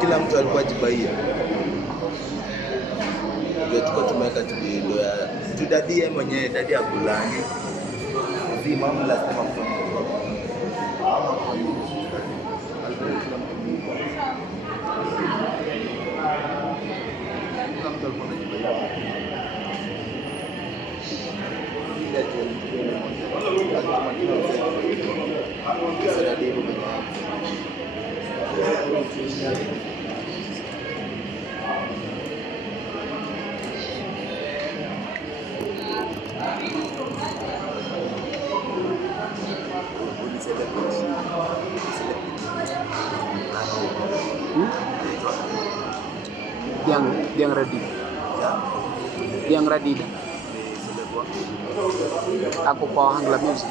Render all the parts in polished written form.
kila mtu alikuwa jibaia. Ndio tuko tumeweka ndio ya tudadie mwenyewe dadi ya kulangi. Si mama la sema kwa. Yang ready. Yang ready dah. Aku kau Hangla Music.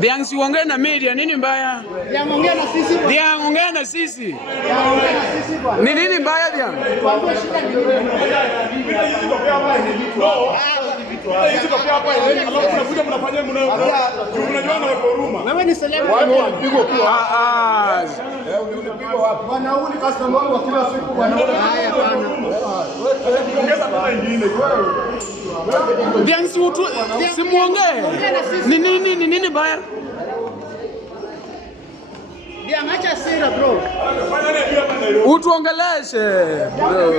Diang siongee na media, nini mbaya? Diang ongea na sisi. Diang ongea na sisi. Ni nini mbaya Diang? Wewe ni celebrity. Wanauli customer wangu kila siku wanaona. Haya bana. Diang si utu simuongee. Ni nini mbaya? Diang acha sira bro. Utuongeleshe bro.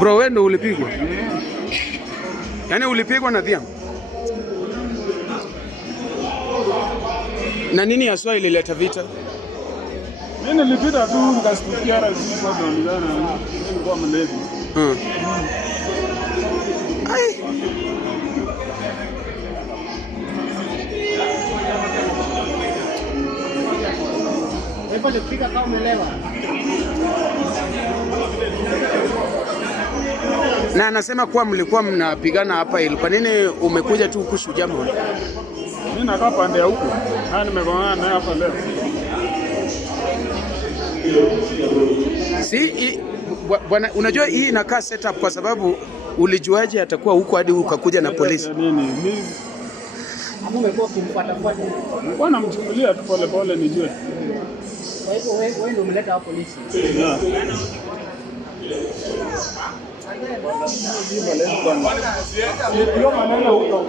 Bro, wewe ndo ulipigwa? Yaani ulipigwa na Dhiang? Na nini haswa ilileta vita? Mimi nilipita tu nikasikia rasmi kwa ndani nilikuwa mlevi. Ai. Wewe unapika kama umelewa. Na anasema kuwa mlikuwa mnapigana hapa ili. Kwa nini umekuja tu huku Shujaa Mall? Mimi nakaa pande ya huko. Nimegongana naye hapa leo. Si bwana, unajua hii inakaa setup kwa sababu ulijuaje atakuwa huko hadi ukakuja na polisi? Nini? Hapo umekuwa kumfuatafuata. Nilikuwa namchungulia tu pole pole nijue. Kwa hivyo wewe ndio umeleta hapo polisi. Yeah. Hiyo maneno huko.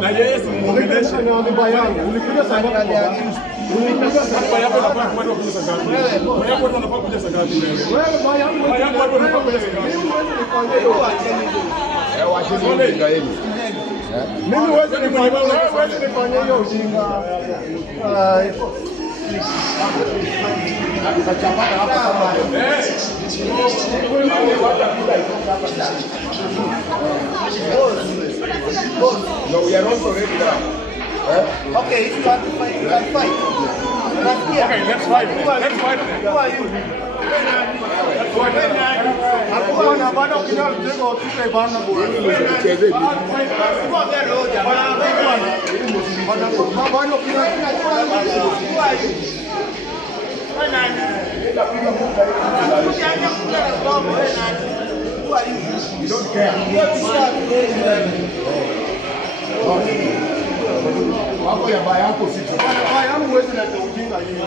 Na yeye si mwongelesha ni baba yangu. Ulikuja sana kwa baba. Ulikuja sana kwa yako unafaa kwenda kuja sakati. Kwa yako unafaa kuja sakati wewe. Wewe baba yangu. Kwa yako unafaa kuja sakati. Wacheni ujinga yenu. Mimi wewe nifanye hiyo ujinga. Tutachapana hapa kama no, we are also ready now. Okay, if you want to fight, you can fight. Okay, let's fight. Let's fight. Who are you? Hakuwa wanabada ukina mtego utupe bana bwana. Cheze hivi. Kwa gero jamaa. Bana bana ukina you don't care. Wako ya baya yako sisi. Baya yangu wewe unaleta ujinga hiyo.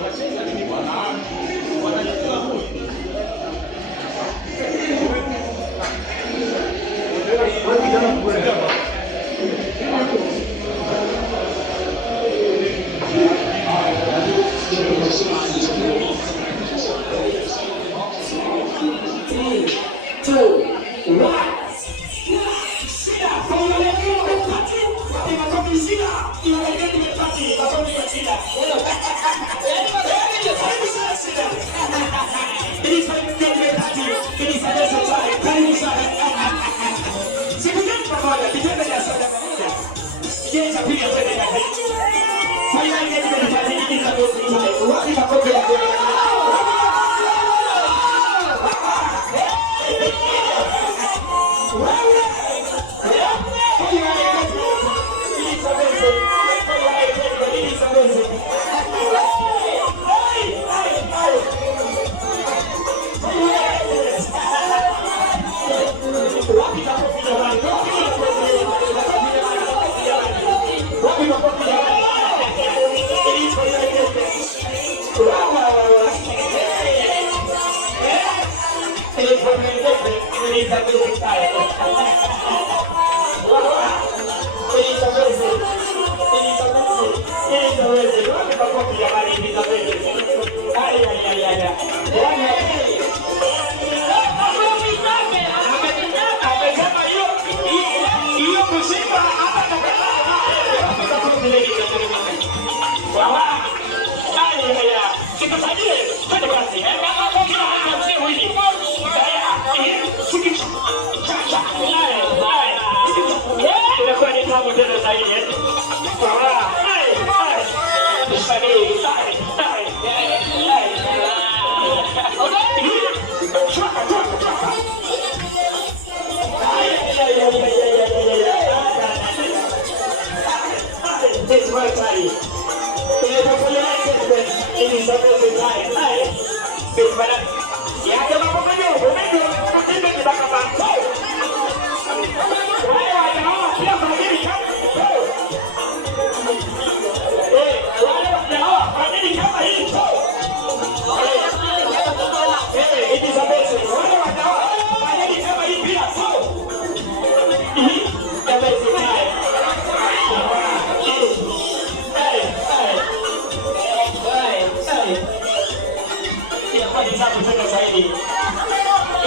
Hey!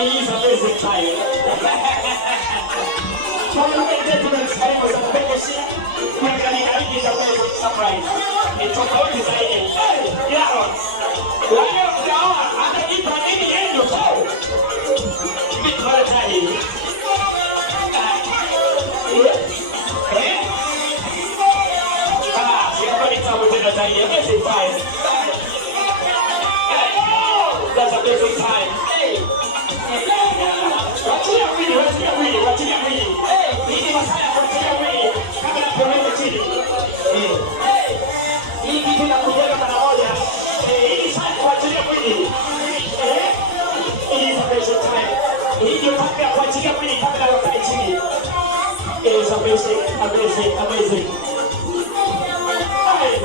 is amazing time. Surprise. It's a good design. Yeah. Wale mtawa atakipa nini endo sawa. Vitu vya tani. Siapa ni tamu tena tani. Amazing time. That's amazing time. Wachilia mwili. Hii masaya wachilia mwili. Kama napeleka chini. Hii kitu inakujenga mara moja. Hii sasa kuachilia mwili. Hii is amazing time. Hii ndio tabia kuachilia mwili kabla ya kukaa chini. It is amazing. Hey.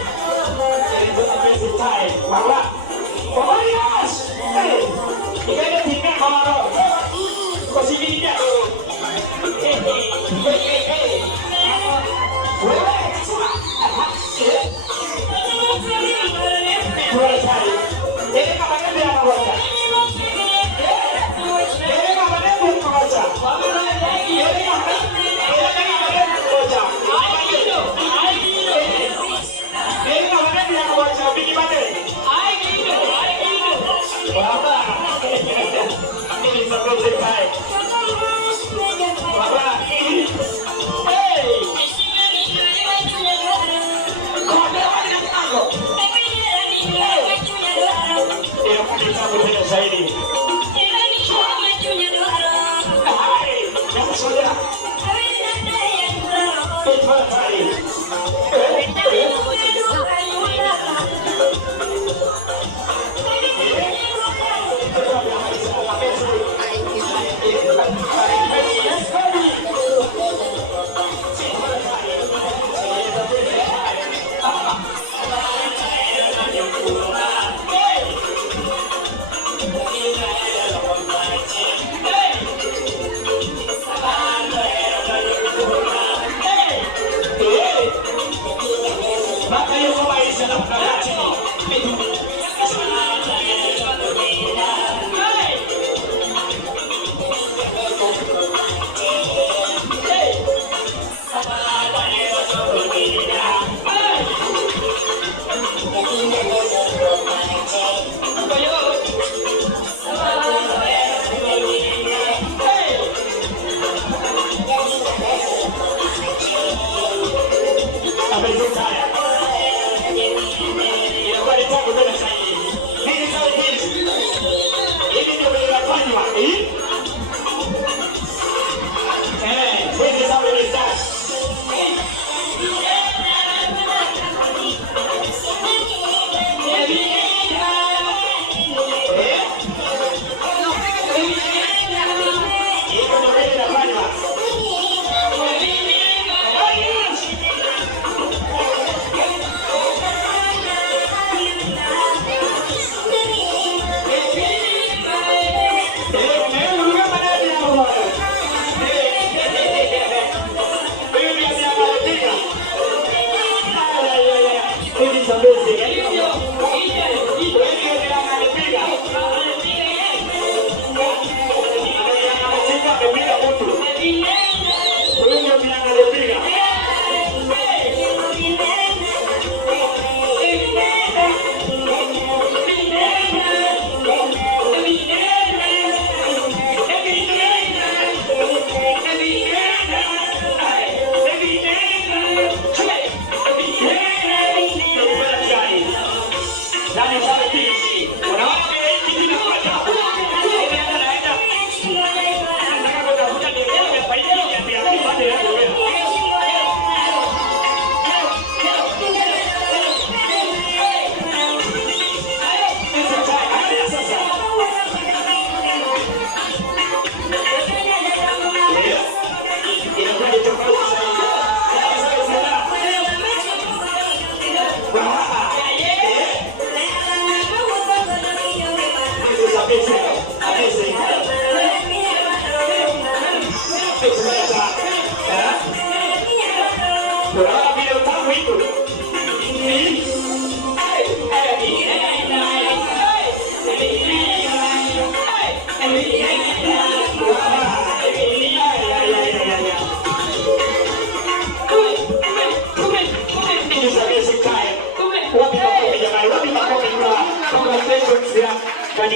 It is amazing time. Wala. Yes. Hey. Ikaenda tinggal maro. Kau sini dia. Hey. Hey!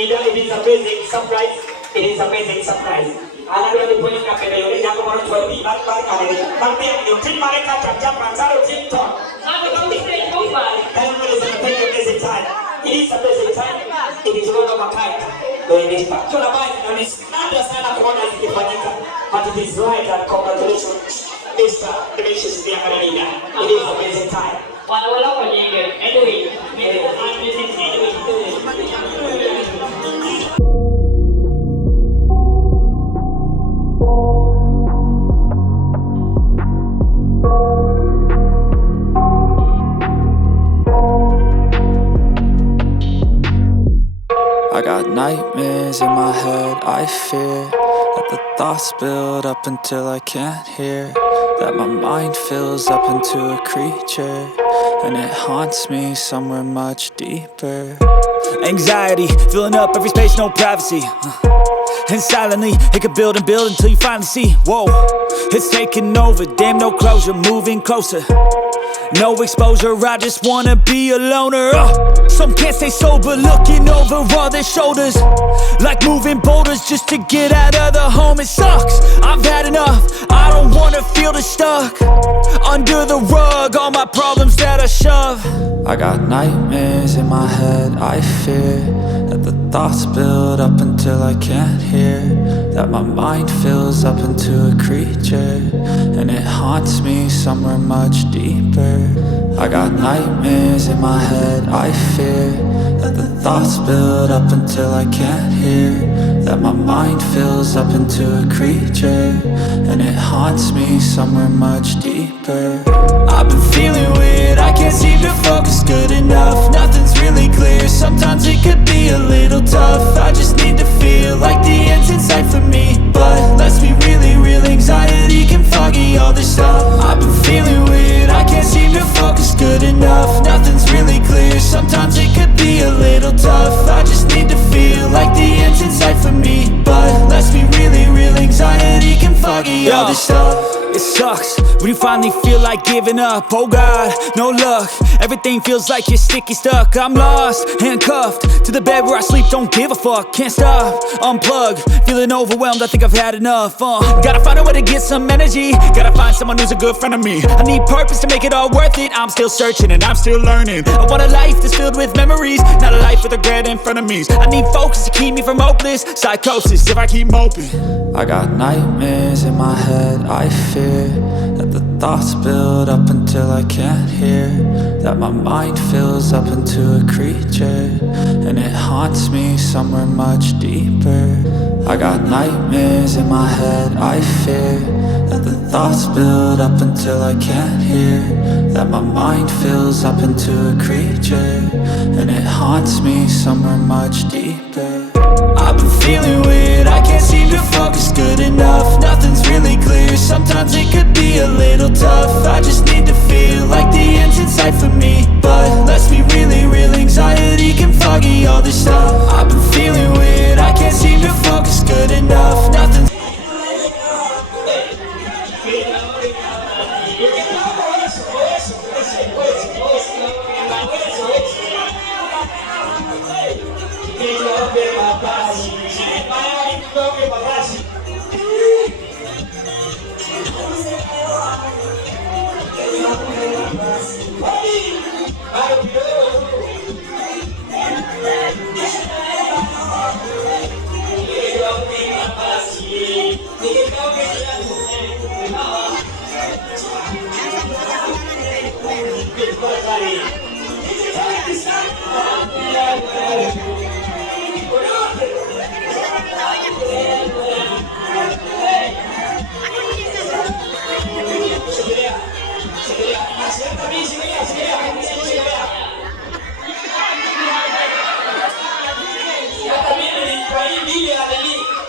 It is amazing surprise. It is amazing surprise. And I'm going to put it up in the unit. I'm going to be back. I'm being you. Team Marika, jump and start team talk. I'm going to say no man. Everybody is going to take a busy time. It is a busy time. It is one of a kind. Doing this part. So the mind, and it's not just an account as the Panika, but it is right and congratulations. Mr. Gracious the America. It is a busy time. While we're not anyway, I got nightmares in my head, I fear that the thoughts build up until I can't hear, that my mind fills up into a creature, and it haunts me somewhere much deeper. Anxiety, filling up every space, no privacy. And silently, it could build and build until you finally see, whoa, it's taking over, damn no closure, moving closer. No exposure, I just wanna be a loner. Some can't stay sober, looking over all their shoulders, like moving boulders just to get out of the home. It sucks, I've had enough, I don't wanna feel the stuck under the rug, all my problems that I shove. I got nightmares in my head, I fear that the thoughts build up until I can't hear, that my mind fills up into a creature, and it haunts me somewhere much deeper. I got nightmares in my head, I fear that the thoughts build up until I can't hear, that my mind fills up into a creature, and it haunts me somewhere much deeper. I've been feeling weird, I can't seem to focus good enough, nothing's really clear, sometimes it could be a little tough. I just need to feel like the end's in sight for me, but let's be really real, anxiety can foggy all this stuff. I've been feeling weird, I can't seem to focus good enough, nothing's really clear, sometimes it could be a little tough. I just need to feel like the end's in sight for me, but let's be really real, anxiety can foggy all this stuff. It sucks when you finally feel like giving up. Oh God, no luck, everything feels like you're sticky stuck. I'm lost, handcuffed to the bed where I sleep, don't give a fuck. Can't stop, unplug, feeling overwhelmed, I think I've had enough. Gotta find a way to get some energy, gotta find someone who's a good friend of me. I need purpose to make it all worth it, I'm still searching and I'm still learning. I want a life that's filled with memories, not a life with regret and frenemies. I need focus to keep me from hopeless psychosis if I keep moping. I got nightmares in my head, I fear that the thoughts build up until I can't hear, that my mind fills up into a creature, and it haunts me somewhere much deeper. I got nightmares in my head, I fear that the thoughts build up until I can't hear, that my mind fills up into a creature, and it haunts me somewhere much deeper. I've been feeling weird, I can't seem to focus good enough, nothing's really clear, sometimes it could be a little tough. I just need to feel like the end's in sight for me, but let's be really real, anxiety can foggy all this stuff. I've been feeling weird, I can't seem to focus good enough, nothing's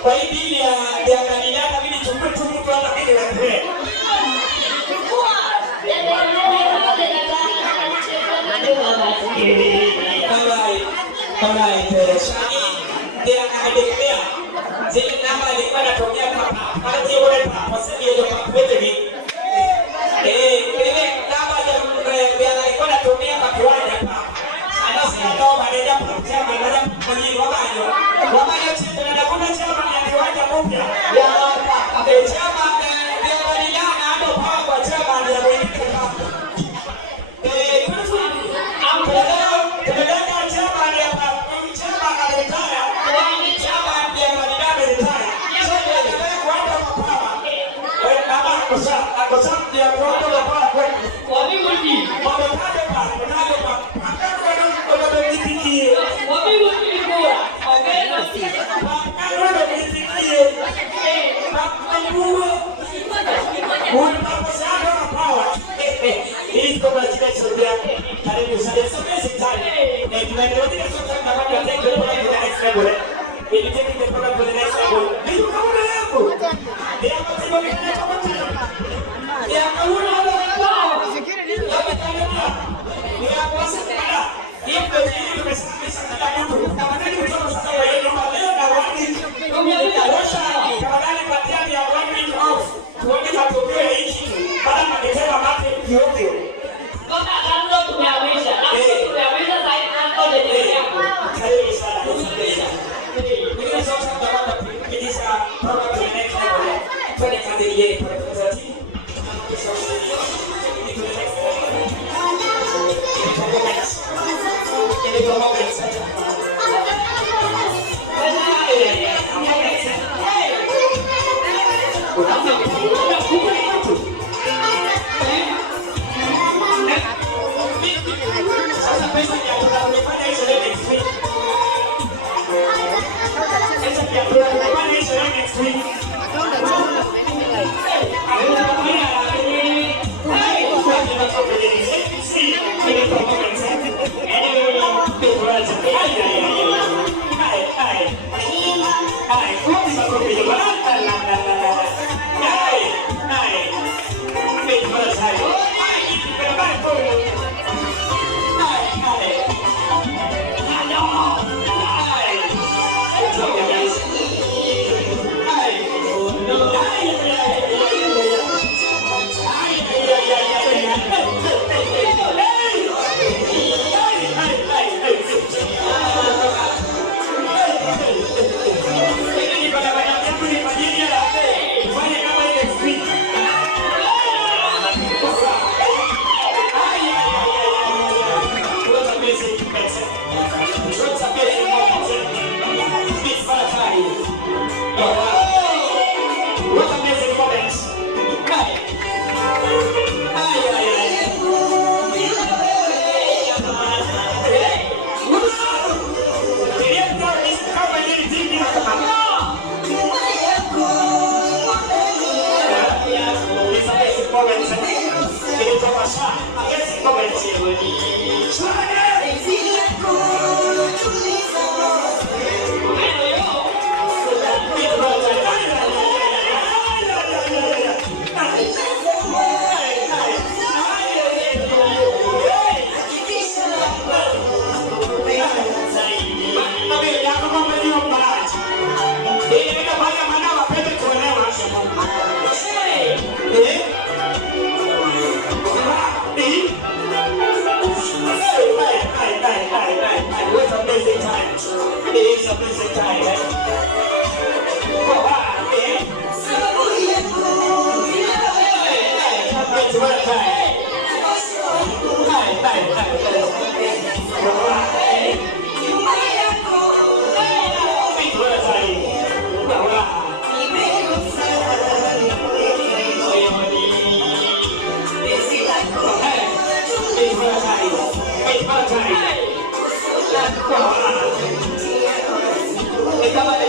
kwa hii dini ya kanilana mimi tumpe tu mtu hata kile la kile. Alright, dia anaendelea. Zile namba alikuwa anatokea hapa. Kazi yule hapa sasa ndio kwa kweli. Ile namba ya alikuwa anatokea kwa kiwanja hapa. Anasema ndo baada ya kutoka baada ya kufanya mambo upya ya chama vijana ndio kwa chama ya kuingia hapa. Tumelenga chama ya chama kadetaya, ni chama ya madame retire. Sasa ndio kuanza mapama. Kama akosa ndio kuanza mapama kwetu. Wabibudi, wamepata pale, wanaje pale. Wamebitikie. Wabibudi kwa. Estaba de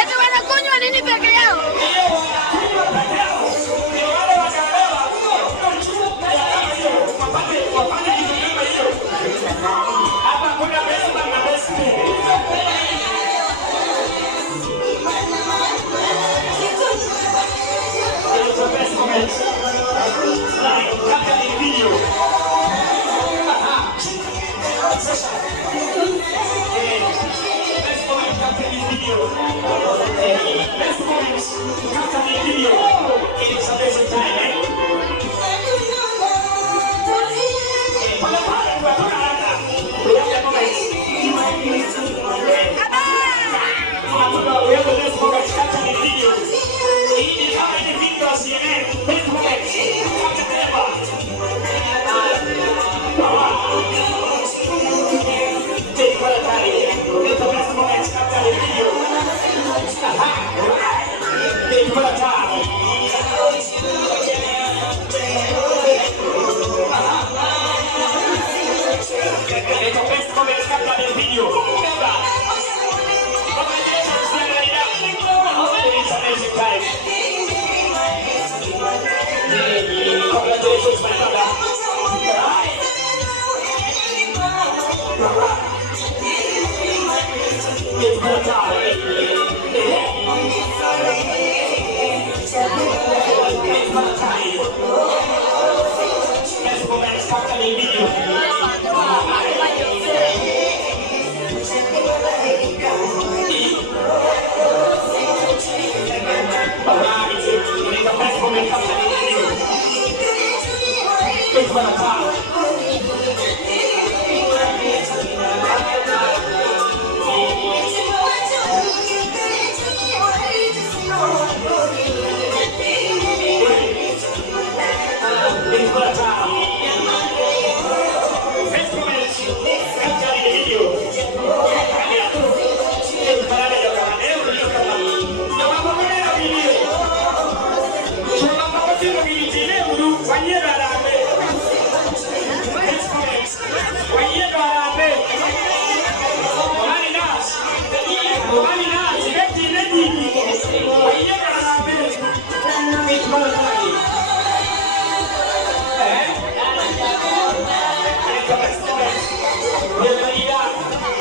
Eti wanakunywa nini peke yao?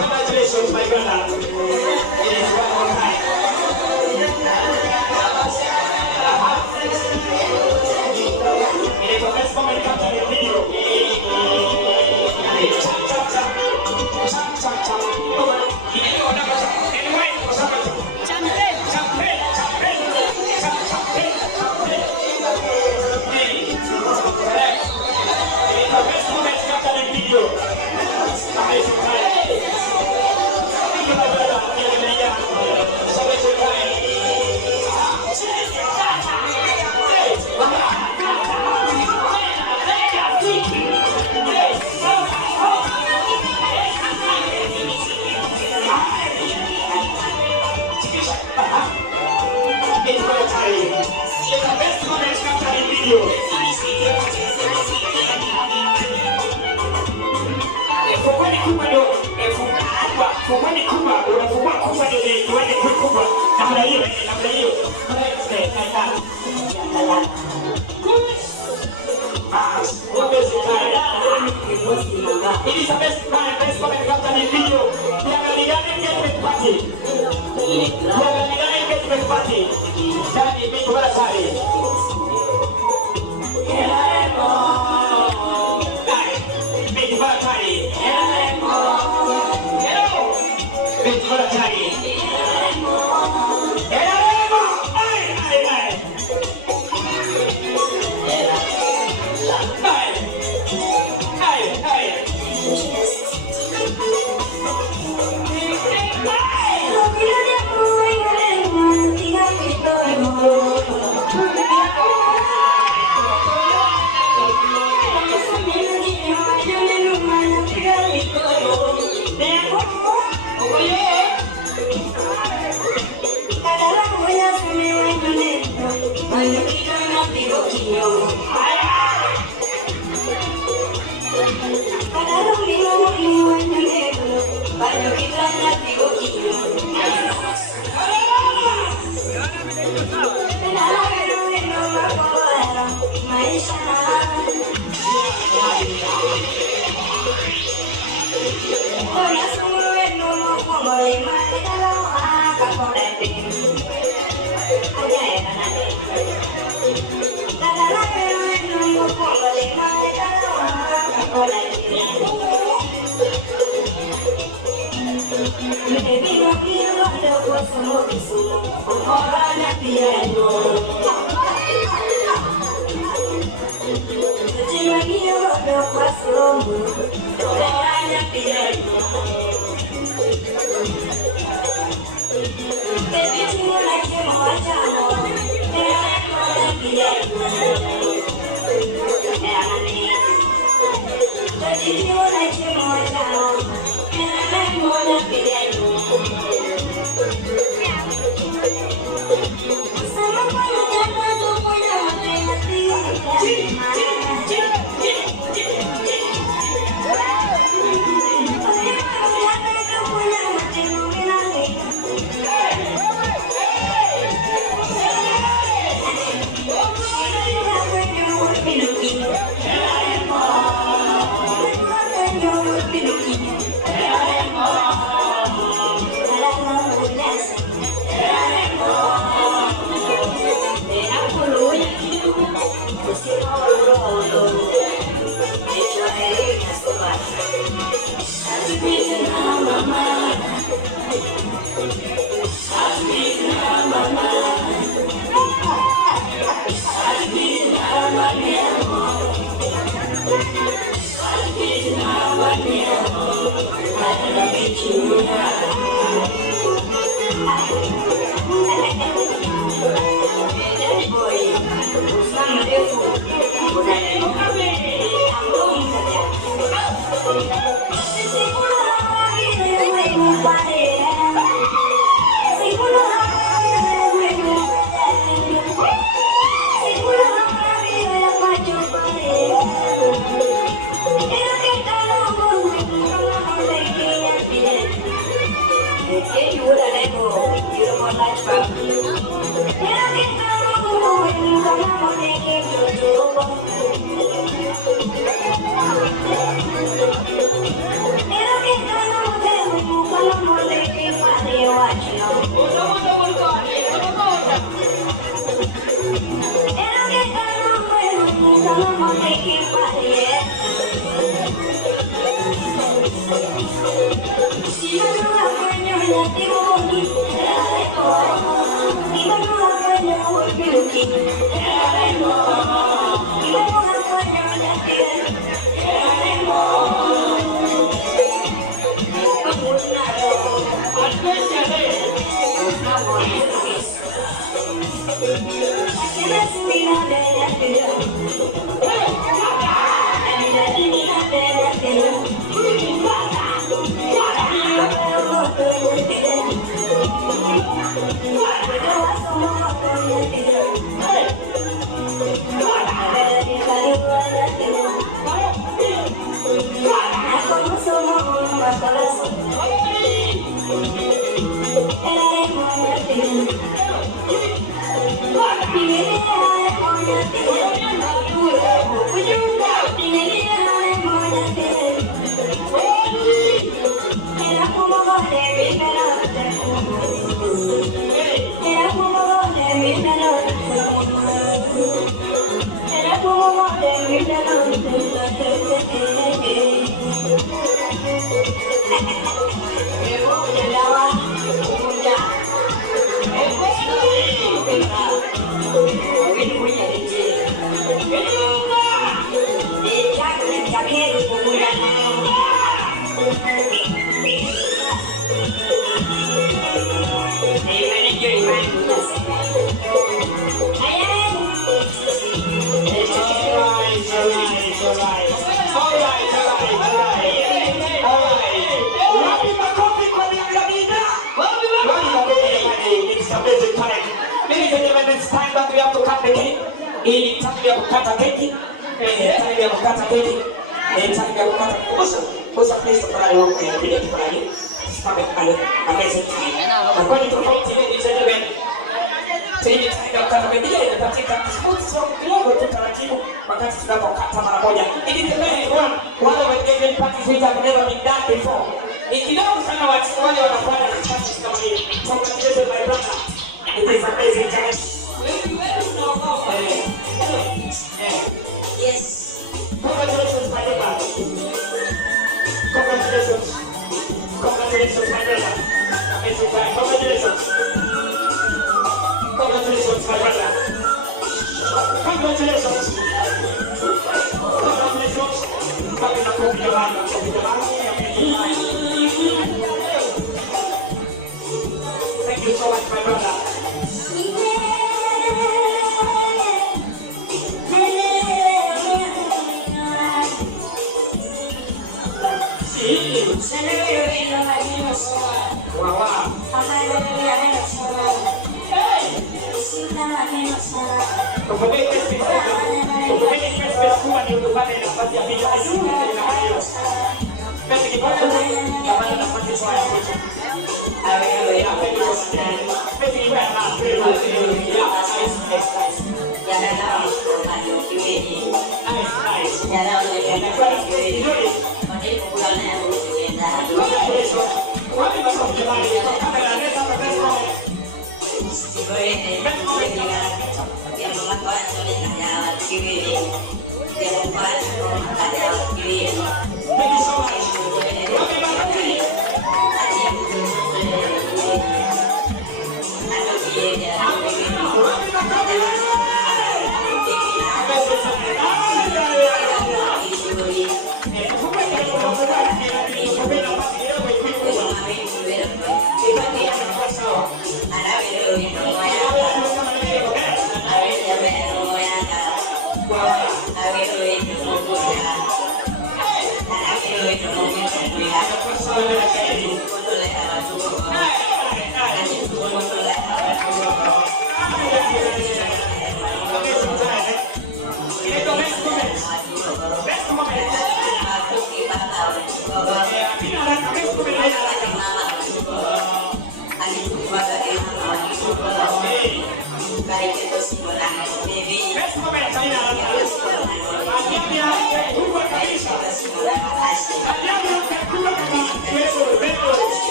Congratulations, my brother. It is one more time. It is the best moment captured in video. It is the best time, best comment captured in video. We are the engagement party. We are the engagement party. That is big Nitaka kupata kukosa Kristo pale huko ya kile pale. Sababu pale amazing time. Na kwa nini tofauti ni ndio tena tunataka Biblia inapatika kifunzo kidogo tu taratibu wakati tunapokata mara moja. Ili tembee wale wengine participate have never been done before. Ni kidogo sana watu wale wanafanya churches kama hii. Congratulations my brother. It is amazing time. Yes. Congratulations my brother. Congratulations. Congratulations my brother. Amazing time. Congratulations. Congratulations, my brother. Congratulations. Congratulations. Thank you so much, my brother.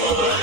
Thank you.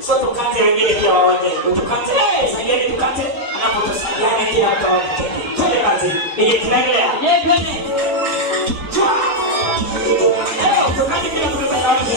So tukate wengine pia waone. Tukate saidiani tukate anapotusaidiana kila mtu aone. Twende kazi. Nije tunaendelea. Yeye twende. Tukate kila mtu aone.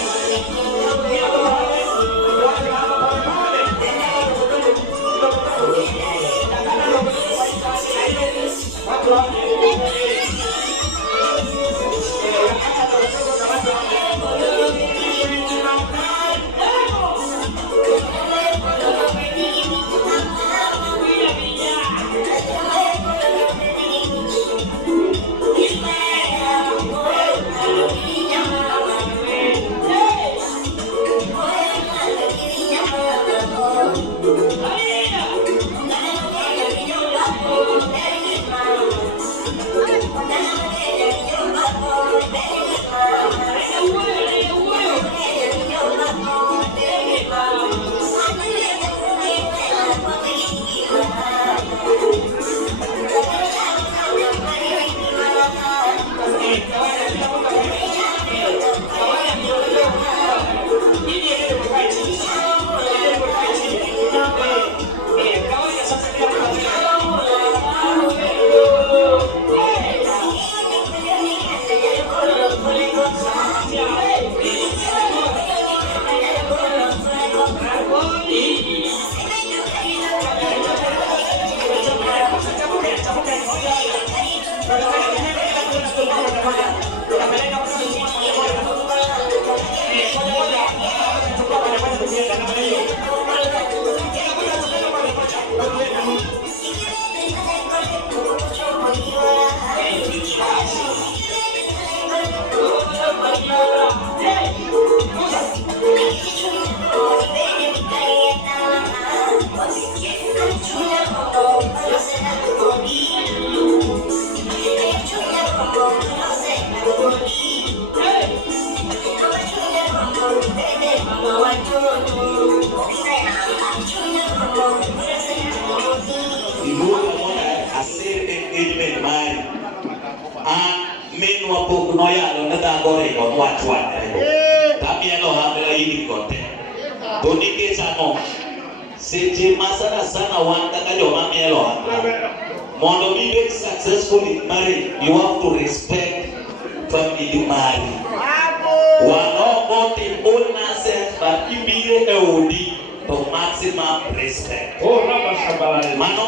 Mondo be very successful in marriage, you have to respect family you marry. One of the own assets, but you be a OD to maximum respect. Oh, Mano.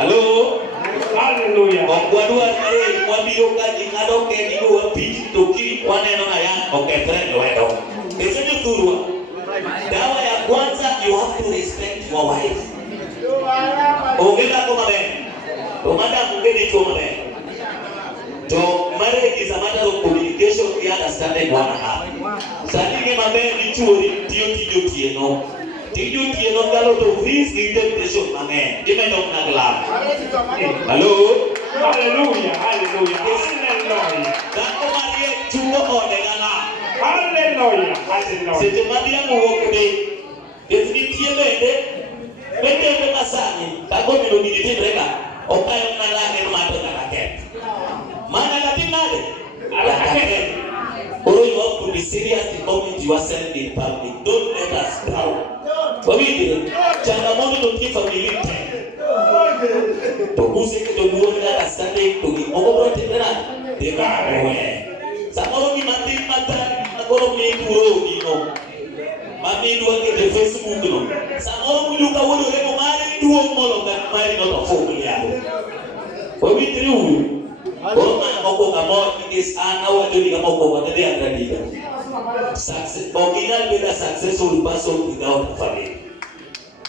Hello? Hallelujah. Okwadua kare mwabiyoka jingado ke digo pitch toki waneno na ya okethre lwedo. Ese ni turwa. Dawa ya kwanza, you have to respect your wife. Ongela ko mabe. To madam ngeni to mabe. To marriage is a matter of communication and understanding one another. Sadi mabe ni churi tiyo tieno. Tiyo tieno galo to risk interpretation mangen. Imeno nagla. Hello. Hallelujah. Hallelujah. Hallelujah. Dako marie chuo onegana. Hallelujah. Hallelujah. Sete madia muokode. Esi tiye bende. Bende masani. Kako milo nitibreka. Okayo nalage mato nalake. Mana latinade. Alake. Oro you have to be serious to comment yourself in public. Don't let us down. Wabidi, changamoto don't give family time. To use to do that Sunday to be over tena. They are aware. Samoro ni mati mata, agoro me duro dino. Mami dua ke Facebook no. Samoro muluka wodo remo mari duo molo kan mari no to fo ya. Wabidi ru. Koro moko kamor is anawa jodi kamoko matade andradiga. Success original with a successful person without a family.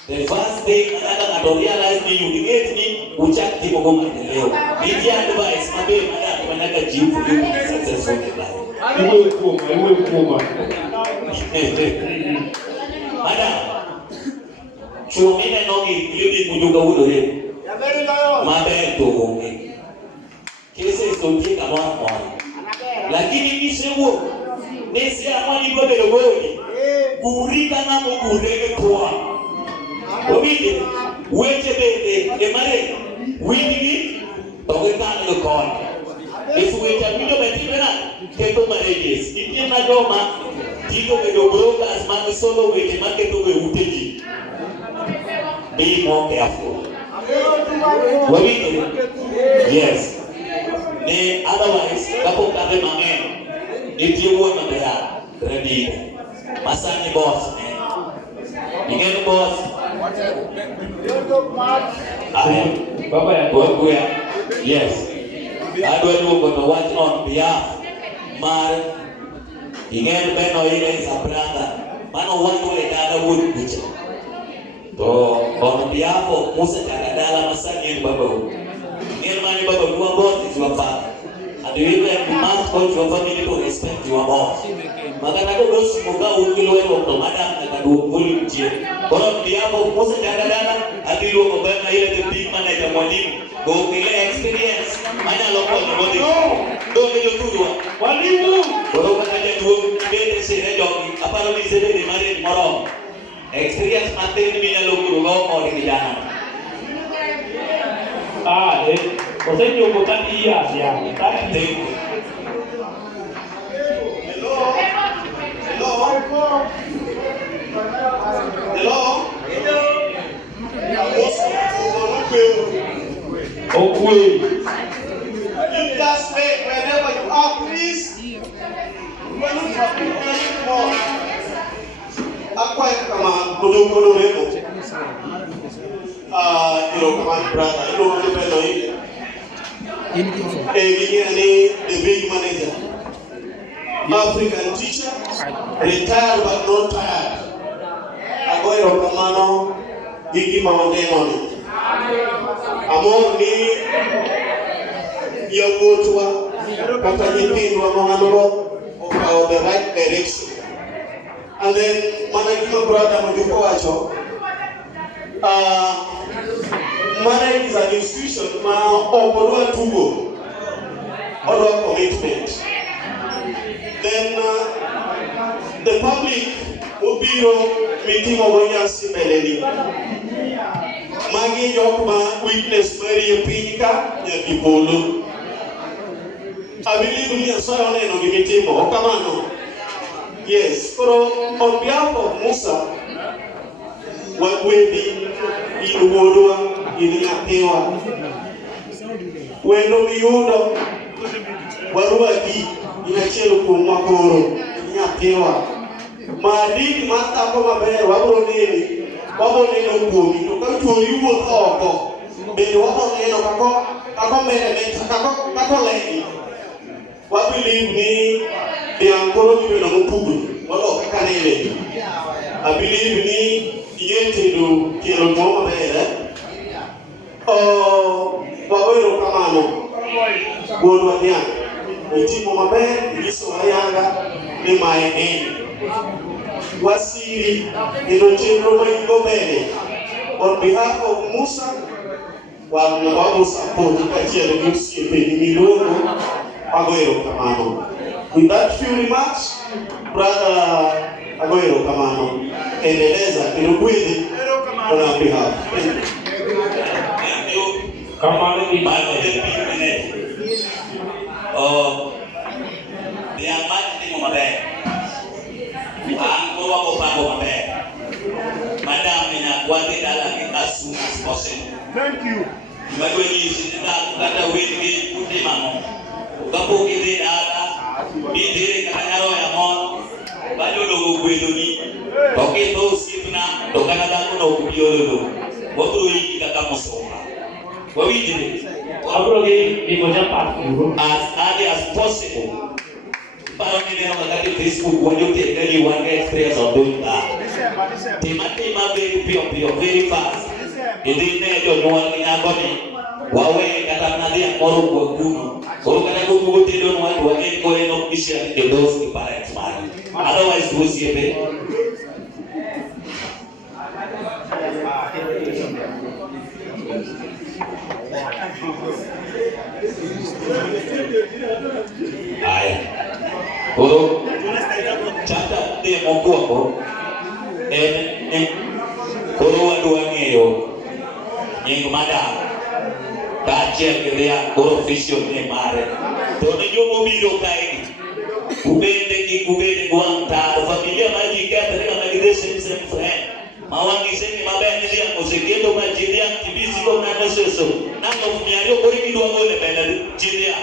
The first thing another to realize me you get me uchak tipo kwa maendeleo. Media advice mabe madam manaka jiu for you to be successful in life. Iwe kuma. Madam. Chumine nogi yudi kujuga udo he. Mabe to konge. Kese istotie kama mwana. Lakini nishewo nesi amani kwa berogoyi. Kurika na mugurege kwa. Obide weche bende emare windigi togekana go kon. If we can video betina keto marriages. Itie na doma tiko bedo broke as man solo weche maketo be uteji. Be more careful. Yes. Otherwise, kapo kade mangen. Itie wo mabea ready. Masani boss. Again boss. Baba ya Goya. Yes. I don't know what on behalf. Mar. Again Beno is a brother. Mano one way that would be. So on behalf of Musa Kadala Masani Baba. Near money Baba, your boss is your father. And you even must want your family to respect your boss. Magana dos muga ukilo ero to madam na kadu volume je. Kono diabo Musa Kadala atilo ko ba na ile the big manager mwalimu. Go kile experience. Mana loko ni bodi. Do ndio tudwa. Mwalimu. Kono kataja duo bete sere jogi. Aparo ni sere de mare moro. Experience mate ni mina loko mo ni kijana. Você tem um botão de ia, tá tempo. Hello. Okay. You just wait wherever you are, please. When you have more, acquire come on, come on, brother, you know the big manager, African teacher, retired but not tired. Agoy Rokamano, Gigi Mamonde. Amor ni Yogotua, Patanipin Wamonoro, of the right direction. And then Managima brother Majukoacho. Marriage is an institution now of Tugo or commitment. Then the public will be meeting over Yasi Melody. Magi Yokma witness Mary Pinica, Yakipolo. I believe we are so on the meeting of Okamano. Yes, on behalf of Musa, what will be in Wodua. Iliapewa wendo miundo waruadi inachelo kumwakoro iliapewa maadili mata kwa mabere waboneni kuomi tukatu yuo thoko bende waboneno kako mele kako leni wabelieve ni biankoro kibeno mupugu walo kanele I believe ni yete do kero moma bere Wawero kamano Golo wadiana Itimo mabe Iso wayanga Ni maeneni Wasiri Inochendo maingo bene On behalf of Musa Wanababu support Kachia the Musi Peni Milogo Wawero kamano With that few remarks Brother Wawero kamano Endeleza Inukwidi On our behalf Come on, the minute. They are marketing on my bed. I'm going to bed. Madam, in a quantity as soon as possible. Thank you. But when you sit down, that away to put him on. Kapo kiri ada, di diri katanya yamon, baju logo kuedoni. Oke to sipna, dokana daku no kubiolo. Waktu ini kita kamu soha. Wawiji as early as possible. Para nilena magati Facebook wajote early one experience of doing that. Tema very fast. Ini nejo nual ngagoni. Wawe kata nadia koru kuno. Koru kata kuno tido nual wae koe no kisha ke dos ke parents man. Otherwise we see it. Ay. Koru chapter de mokuako. Koru adua ngeyo. Nying madam. Kajian kerja profesional ni mare. Tono jomo biro kai. Kubende guang ta. Familia maji kita mereka lagi desa friend. Mawangi seni mabaya dia musikendo majidia tibisi ko na nasoso. Namo miario kori kidwa ngole bela jidia.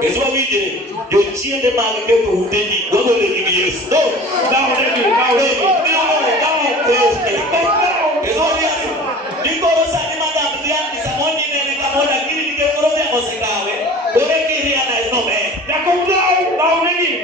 Keswa bije yo chiende mali ke to uteji ngole ni Yesu. No. Dawo ni. Keswa dia. Niko rosa ni madam dia ni samoni ni kamoda kiri ke koro dia musikawe. Kore kiri ana no me. Dawo ni.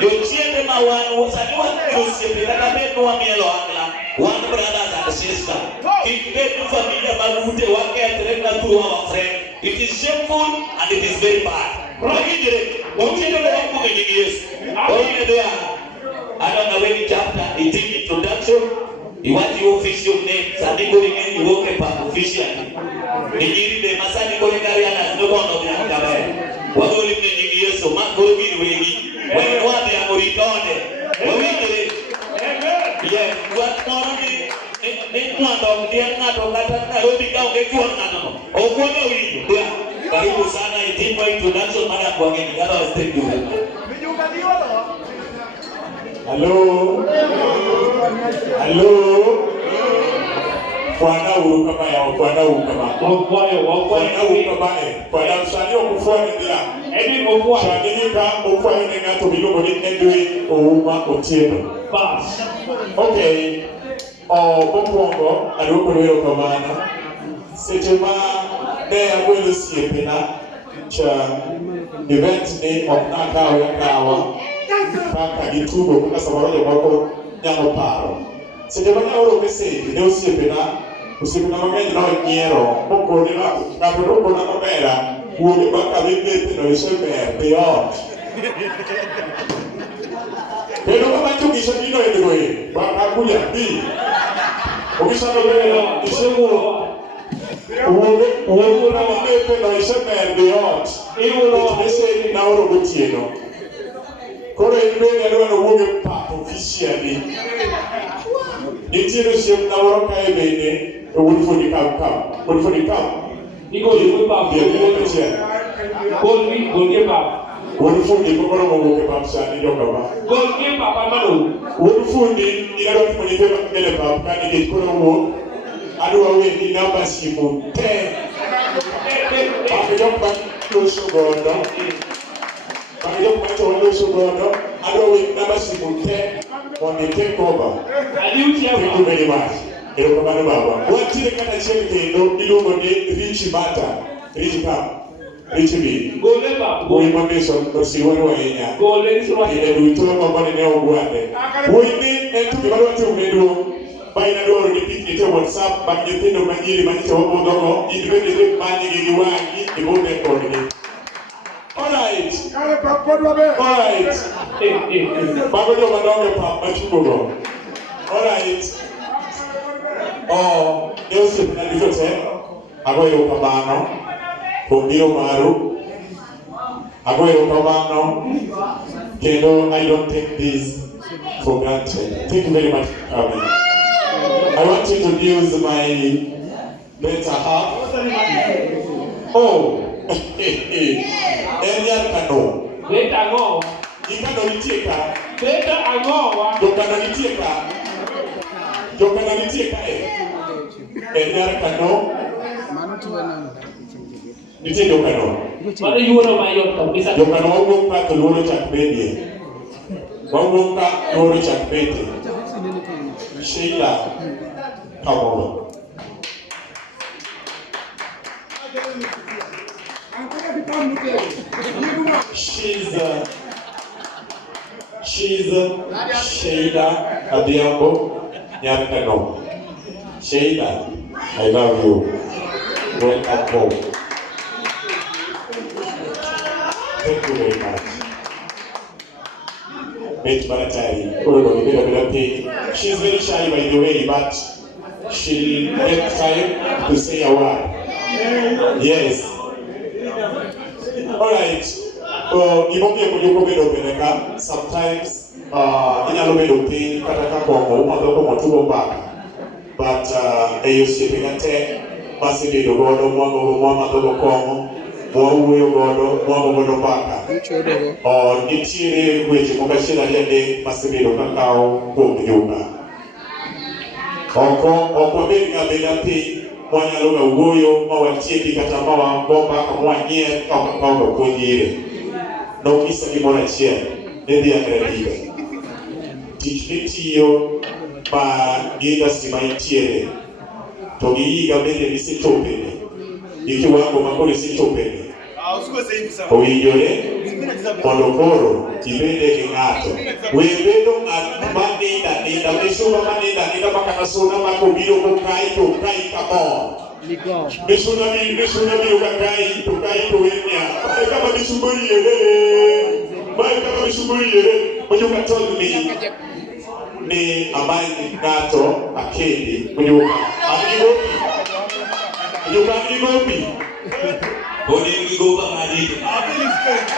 Yo chiende mawanu saniwa kusipi takabetu wa mielo angla. One brothers and sister. If they do familia magute wake atrena to our friend. It is shameful and it is very bad. Rahidre, uchiende wangu kwenye Yesu. Oye dea. Ana naweni chapter 18 introduction. Iwati official name. Sandiko ringeni woke pa officially. Nijiri de masani kore kariana no bono ya kabe. Wago limne nyingi Yesu makoro biri wengi. Wewe wapi amuritone. Rahidre. Yeah, what morning? Ngato kata Nairobi kau ngekuwa ngano. Okuona wili. Karibu sana itimba introduction mara kwa ngeni kama step tu. Hello. Bwana urukama ya bwana urukama. Bwana urukama bwana msanii okufuani dia. Edi okufuani. Shadilika okufuani ngato bilongo ni Edwin Ouma Otieno. Bas. Okay. Bokwongo adwoko lwero kamano. Seche ma ne agwelo siepena cha event ni okawa kaka gitugo kaka samoro jomoko nyalo paro. Seche ma ne oro message ne osiepena mang'eny nonyiero mokone ng'ato nokona mabera wuoge baka bibete no iseber dhi ot. Pero kama tukisha kino edgoe bakakuja bi okisano bero isewuoro wuoge na bibete no iseber dhi ot iwuoro message na oro gotieno. Koro en bende adwaro wuoge pap officially. Nitiere osiep na moro kae bende Woodford Cup. Iko lipo pap ya achiel. Gol pap. Woodford iko koro mowuok e pap sani jokama. Gol pap amano. Woodford idwaro timo nyithindo makele pap ka nikech koro wuok. Adwa wendi namba simu te. Pake jok ma loso godo. Adwa wendi namba simu te. Mondo take over. Thank you very much. Erokamano baba. Wantiere kata chiel kendo iluongo ni Richie Bata. Richie Cup. Richie B. Gole baba. Wuoyi mameso osiwore ahinya. Gole isuwa. Kinde duto mabane ne ogwande. Wuoyi ni en tuke madwa timo maduong'. Baina dwaro ni pikni te WhatsApp mag nyithindo manyiri manyicha wabudhogo. In bende ne manye gi wang'i ibode kodgi. Alright. Bago joma donge pap machugogo. Alright. Ne osiepna duto te agoyo erokamano kuom biro maru. Agoyo erokamano kendo I don't take this for granted. Thank you very much for coming. I want to introduce my better half. Elian Kano. Beta ngo. Ikano nitieka. Beta angowa. Jokano nitieka. Elian Kano. Nitie jokano. Mane yuoro mayot kabisa. Jokano wawuok ka to luoro chak bedie. Wawuok ka luoro chak bedie. Sheila Kamogo. She's Sheila Adhiambo Nyakano. Sheila, I love you. Welcome home. Thank you very much. She's very shy by the way, but she get time to say a word. Yes. All right. Sometimes but you shipping a ten, Masidi the God of or Nitiri, which Mokashina Yende, Masidi Kakao, Yoga. Or America Benapi, Monaluga Wuyo, Moa Tiki Katamawa, Boba, 1 year of a power of 1 year. No Mr. Limona chair, Lady Andrea. Teach me to you, my leaders to my tier. Togi Gabene is a token. If you want to go to see token. Oyole, Monoporo, Ibele Gato. We don't have money that need a Mishuna money that need a Makasuna Makobio Kai to Kai Kamon. Mishuna Ukai to Kai to India. I come a Mishuburi, when you can tell me, me a mind Gato, a candy, when you can be. Oni goba ngadi.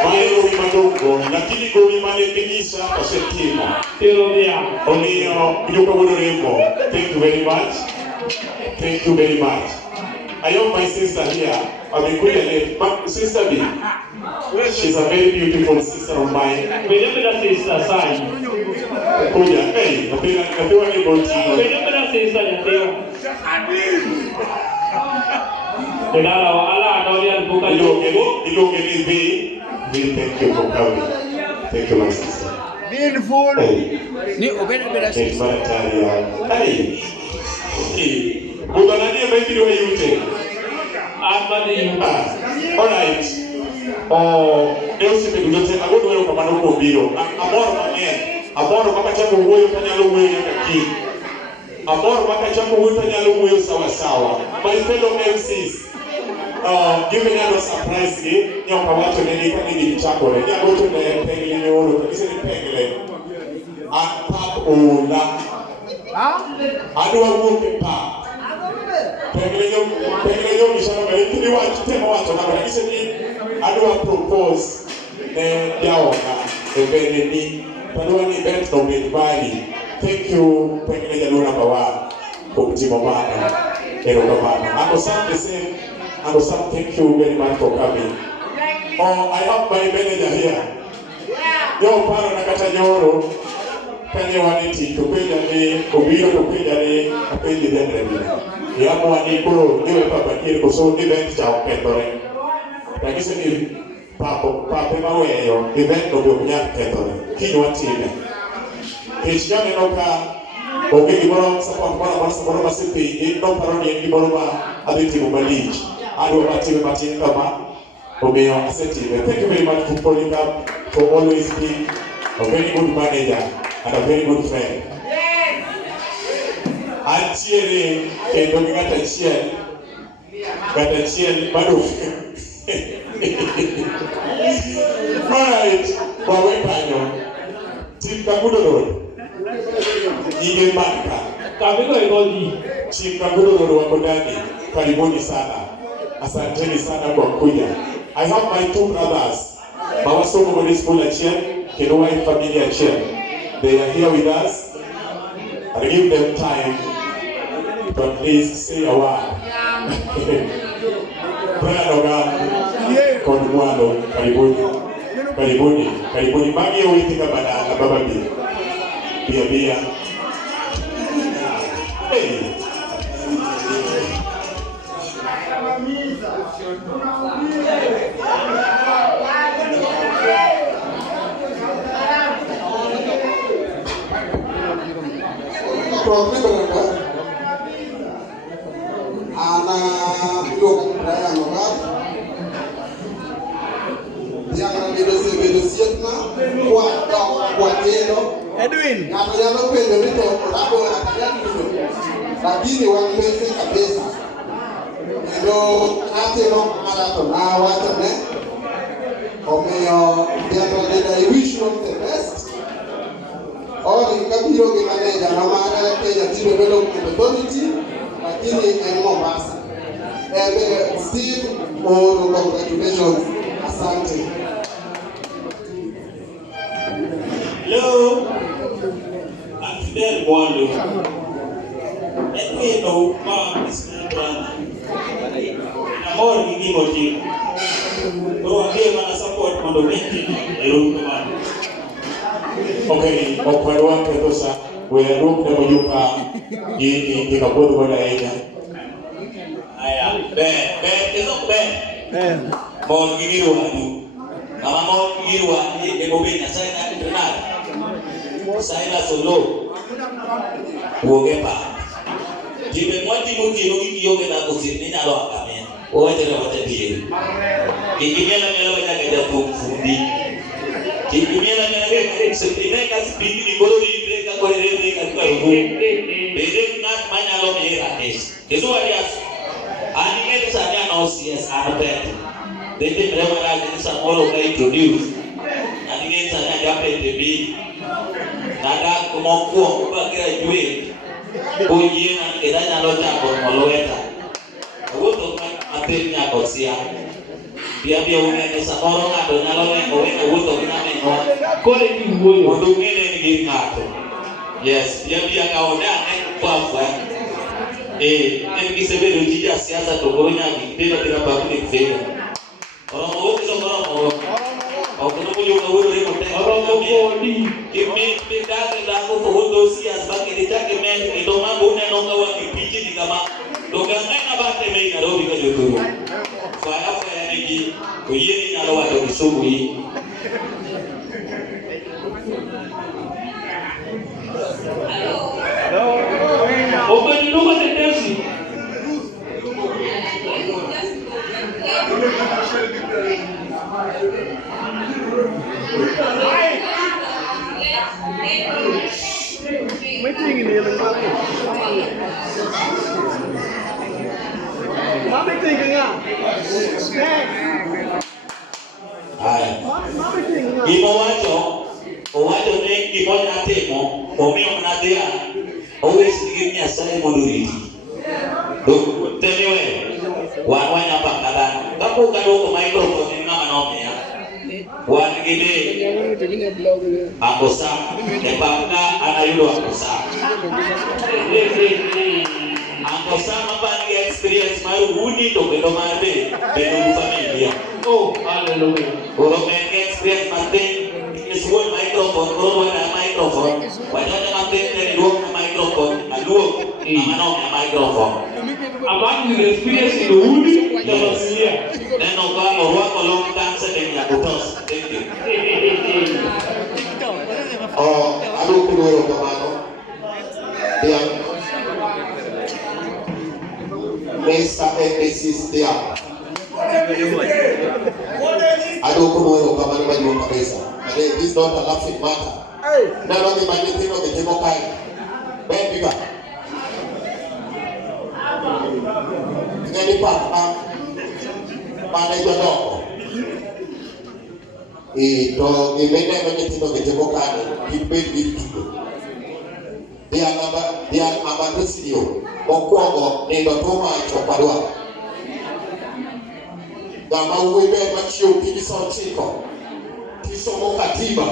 Wale ulimadongo, lakini goli manekinisha osetima. Terodia. Oni yuko bodoremo. Thank you very much. Thank you very much. I have my sister here. I'm good but sister B. She's a very beautiful sister of mine. Benyamina sister sai. Kuja, hey, napewa ni boti. Benyamina sister yateo. Thank you for coming. Thank you, my sister. Beautiful. Hey. All right. My fellow MCs. Giving us a surprise here, young Pawato and Nicky Chaco, and you go to the Penguin, is it Penguin? And Pap Ola. I do a walking pap. Penguin, is you want to tell what to happen. I do a propose, and Yaoka, the very but one event of the body. Thank you, Penguin Luna Pawa, Timomana, and Obama. I was the same. And so thank you very much for coming. I have my manager here. Yo paro nakata nyoro. Kanye waniti kupeja ni kubiro kupeja ni kupeja dendrebi. Yamo wanikuro niwe papa kiri kuso event cha ukendore. Takise ni pape maweyo event obyo kunyaka kendore. Kinyo watime. Kishiyane noka oge iboro saporo masipi no paroni iboro ba abiti mumaliji. I don't want to kama Omeo Asetive. Thank you very much for pulling up, for always being a very good manager and a very good friend. Yes. Antiere, don't get a chair. Got a chair, Madu. Alright, Bawe Pano, Team Kabudo Road, Ige Banka, Kabudo Egodi, Team Kabudo Road Wakodani, Kariboni Sana. Asanteni sana kwa kuja. I have my two brothers. Mawasomo Modern School Achien, Kenowai Family Achien. They are here with us. I'll give them time to at least say a word. Brian Ogam, Konumwalo, Karibuni. Magi ya uitika banana, baba bia. Hey. Ana yung Brian Ogam Edwin. Ngapanyalo kwendo nito orako akanyalo kuno. Lakini wangpese kabisa. Ndio ateno marathon na wacha ne. Omeyo I wish you the best. Ori kabiro gi manager na mara Kenya Development Authority lakini en Mombasa. Steve, congratulations. Asante. Hello. I'm Fidel Bondo. Let me know about this brother. I'm more giving what you. Bro, I gave a support on the weekend. Okay, okwarwa kedosa we room na mojuka ni kapodo kwa ina. Aya, keso Mon giriwa tu. Kama mon giriwa ni mobile sana tena. Saina solo. Uogepa. Jibe mwati muki yoge na kusini na lo akame. Owaje na watabiri. Kikimela melo ya kenda kumfundi. Kikimela melo sepineka spindi ni bolo ibreka kwa rende katika rumu. Bere na manya lo mera test. Keso alias. Ani esa ya no CS arbet. Dete prepara ni samoro ka introduce. Ani esa ya jape tebi. Nada kumokwo kwa graduate. Oye na kedanya lo ta ko moloweta. Woto matenya kosia. Dia unene samoro ngado nyalo ne owena woto kinane no. Kore ki wuoyo mondo ngene ni ngato. Yes, dia kaona ne kwa en kisebedo jija siasa to gonya gitera tira babu ni fenya. Oromo kiso oromo. Okono mo yo woro remo te. Oromo ko di. Kimi pegale la ko hondo siasa bakini take men ndo mambo ne no kawa kipiji ni kama doganga bate me Nairobi ka joturu. Faya ni ko yeni na lawa to kisumu yi. Open look at the taxi. Waiting in here, Mama thinking out. Owacho ne gimo nyatimo, omiyo mnadia. Always give me a sign modurity. Do tell me wanya pakadana. Kapo kado microphone ni ngama nomea. Wan gide akosa epanga anayudo akosa. Akosa mapani experience maru uni to kendo marbe bendo familia. Oh, hallelujah. Oro men experience mate is one microphone, microphone. Wajana mate ni microphone, aluo amano microphone. About the experience in the wood, then Obama work along cancer in Yakutos. Thank you. I don't know about Mr. Mrs. there. I don't know about your professor. This is not a laughing matter. Now, let me manage the table kind. When bigger. Ngani papa manager doko to imene manyitino getemo kane gibed gitudo dia amatosio okwongo nindo toma chopadwa gama uwebe machio kiso chiko kisomo katiba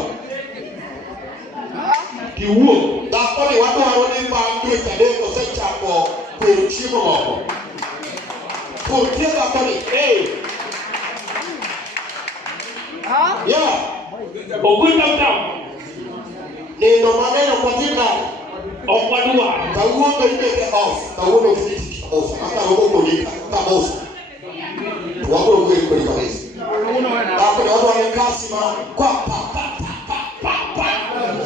kiwuo dakoni wadwaro ni bangwe kadeko sechako kwero chiemo moko Kurtiga kali, hey. Yeah. Okwenda mtamu. Ndio maneno kwa jina. Okwadua. Kauombe ile off. Kauombe ufiki off. Hata robo kulika kama off. Tuwapo kweli kweli kabisa. Hapo ndio watu wanakasima kwa pa.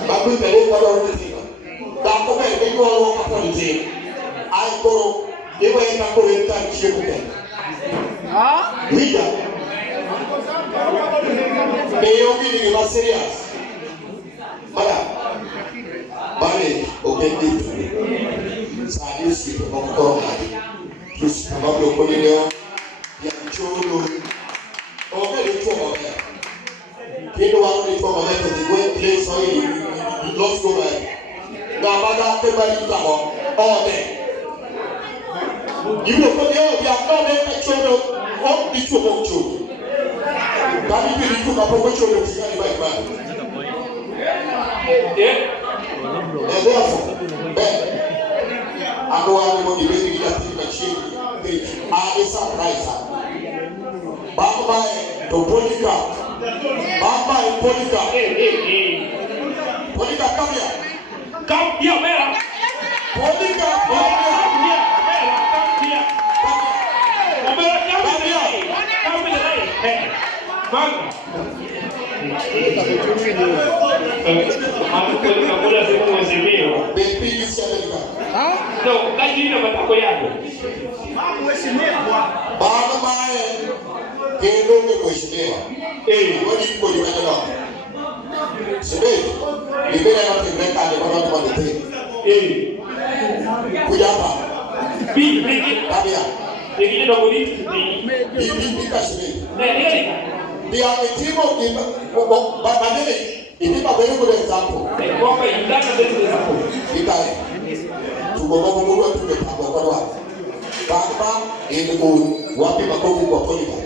Babu mbele kwa wao ndio. Hapo mbele ndio wao kwa ndio. Aiko Ewa enda kuleta chikupe. Lida. Meyogi ni serious. Mara. Marriage, okay, Sadi si pemokong lagi. Terus nama blok ini yang curu. Okay, itu apa? Kita waktu itu apa? Kita buat place ini, lost go back. Nama dah terbalik tahu. Oh, deh. Ibu kau dia kau dia curu. Oh, itu curu. Kami pilih itu apa pun curu sih ni baik-baik. Therefore, aku ada mau diberi kita tidak sih, ada surprise. Bapa itu politika, politika kamia, merah, politika kamia, Aku boleh kamu dah semua mesti Bepi siapa juga? No, lagi ni dapat aku yang. Bapa mai, kendo ni kuisimewa. Wadi ko di mana lo? Sebe, di mana nanti mereka ada orang orang itu. Kujapa? Bi, Kabia. Jadi ni dok Bi kasih. Dia itu di bapa ni. Ini pak very good example. Kau indah ada example. Kita, cuba ngomong tu kita apa? Bapa ini pun wapi makofi kwa politika.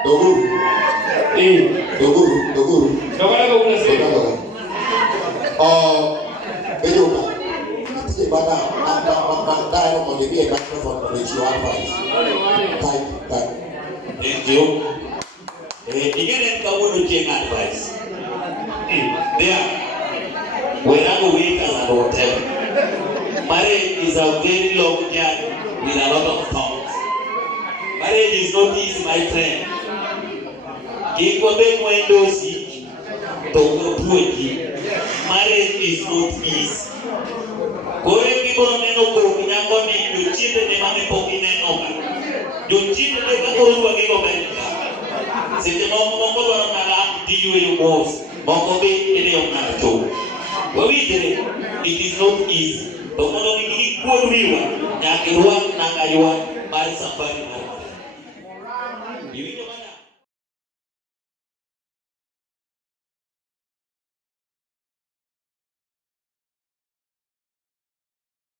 Dogu. Dogu. Kau nak sih? Bejuka. Ini mana? Anda yang mau jadi ekspert for regional advice. Baik. Thank you. Ingin kamu nucing advice. Dia, when I go wait at an hotel, marriage is a very long journey with a lot of thoughts. Marriage is not easy, my friend. Kikwabe mwendo si, toko pueki. Marriage is not easy. Kore kibono neno ko kinyango ni duchite ne mame poki neno ka. Duchite ne kakuru wagi ko benga. Sete moko dwaro ngala diwe yo boss moko be ene yo ng'ato wawidre it is not easy to mondo mi kuodriwa nyaka irwak nanga ywa mar safari mar